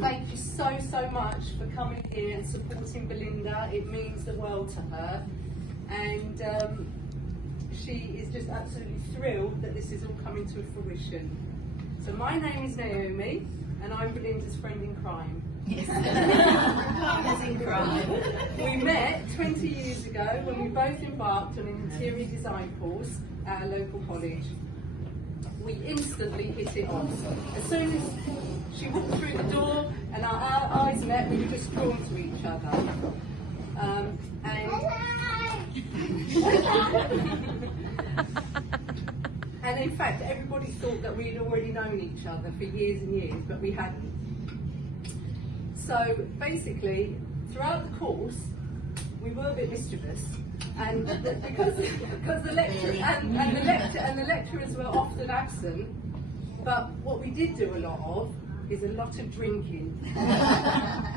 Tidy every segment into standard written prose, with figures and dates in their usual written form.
thank you so much for coming here and supporting Belinda. It means the world to her, and she is just absolutely thrilled that this is all coming to fruition. So my name is Naomi, and I'm Belinda's friend in crime. Yes. Partners in crime. We met 20 years ago when we both embarked on an interior design course at a local college. We instantly hit it off. As soon as she walked through the door and our eyes met, we were just drawn to each other. And in fact, everybody thought that we'd already known each other for years and years, but we hadn't. So basically, throughout the course, we were a bit mischievous, and because the lecturers and the lecturers were often absent. But what we did do a lot of is a lot of drinking,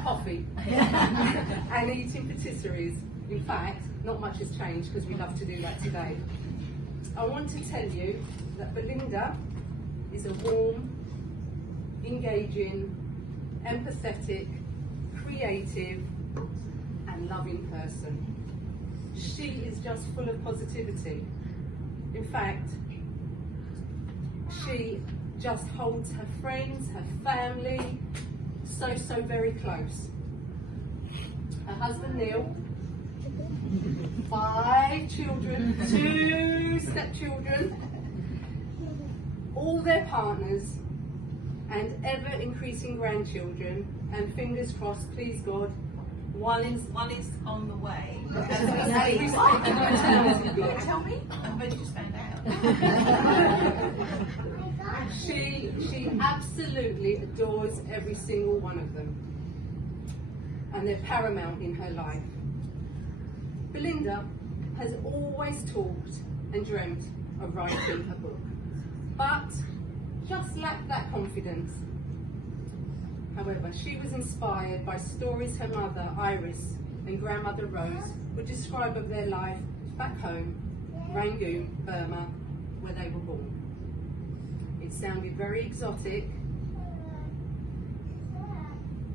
coffee, and eating patisseries. In fact, not much has changed because we love to do that today. I want to tell you that Belinda is a warm, engaging, empathetic, creative and loving person. She is just full of positivity. In fact, she just holds her friends, her family so very close. Her husband Neil, 5 children, 2 stepchildren, all their partners, and ever increasing grandchildren, and fingers crossed, please God, one is on the way. Tell me? I'm going to just find out. She absolutely adores every single one of them, and they're paramount in her life. Belinda has always talked and dreamt of writing a book, but just lacked that confidence. However, she was inspired by stories her mother, Iris, and grandmother, Rose, would describe of their life back home, Rangoon, Burma, where they were born. It sounded very exotic,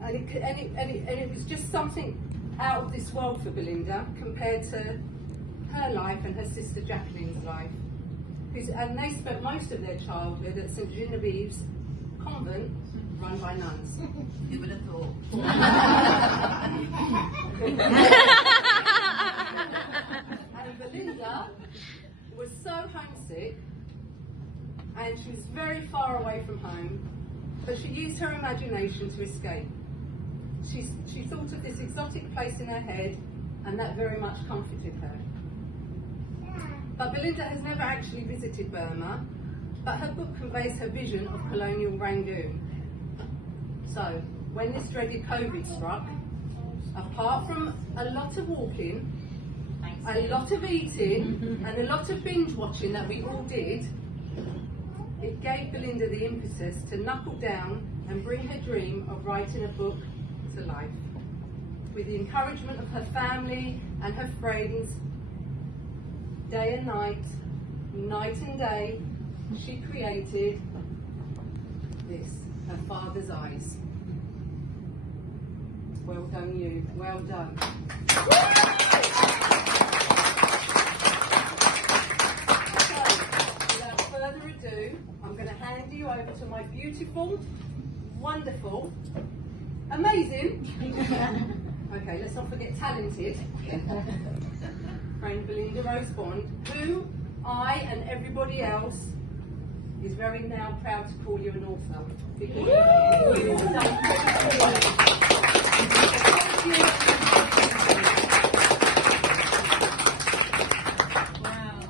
and it was just something out of this world for Belinda compared to her life and her sister Jacqueline's life. And they spent most of their childhood at St Genevieve's convent, run by nuns. Who would have thought? And Belinda was so homesick, and she was very far away from home, but she used her imagination to escape. She thought of this exotic place in her head, and that very much comforted her. But Belinda has never actually visited Burma, but her book conveys her vision of colonial Rangoon. So, when this dreaded COVID struck, apart from a lot of walking, a lot of eating, and a lot of binge watching that we all did, it gave Belinda the impetus to knuckle down and bring her dream of writing a book to life. With the encouragement of her family and her friends, day and night, night and day, she created this, Her Father's Eyes. Well done you, well done. So, without further ado, I'm going to hand you over to my beautiful, wonderful, amazing, okay, let's not forget talented, friend Belinda Rose Bond, who I and everybody else is very now proud to call you an author. Because you've done Wow.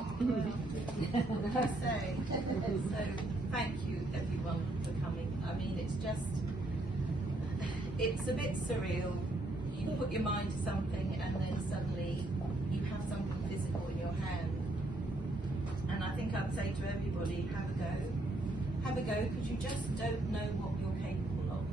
So thank you everyone for coming. I mean, it's a bit surreal. You put your mind to something and then suddenly you have something physical in your hand. And I think I'd say to everybody, have a go. Have a go, because you just don't know what you're capable of.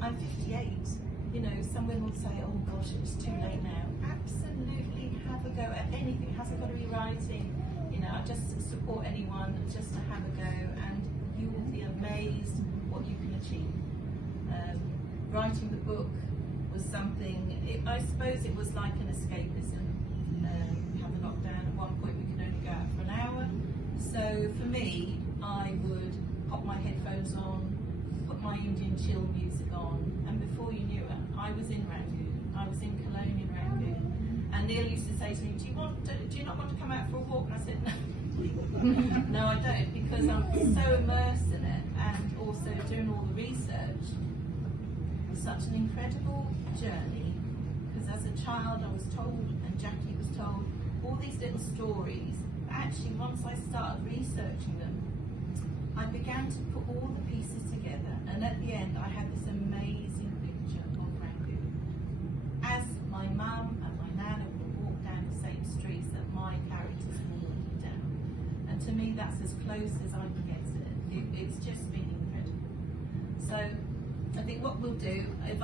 I'm 58. You know, someone will say, oh gosh, it's too late now. Absolutely have a go at anything. It hasn't got to be writing. You know, I just support anyone just to have a go, and you will be amazed what you can achieve. writing the book was something, I suppose it was like an escapism. We had the lockdown, at one point we could only go out for an hour. So for me, I would pop my headphones on, put my Indian chill music on, and before you knew it, I was in Rangoon. I was in Cologne in Rangoon. And Neil used to say to me, do you not want to come out for a walk? And I said, no. No, I don't, because I'm so immersed in it, and also doing all the research. It was such an incredible journey, because as a child I was told, and Jackie was told, all these little stories. Actually, once I started researching them, I began to put all the pieces together, and at the end I had this amazing picture of Rangoon. As my mum and my nana would walk down the same streets that my characters were walking down. And to me that's as close as I can get to it. It's just been incredible. So I think what we'll do, if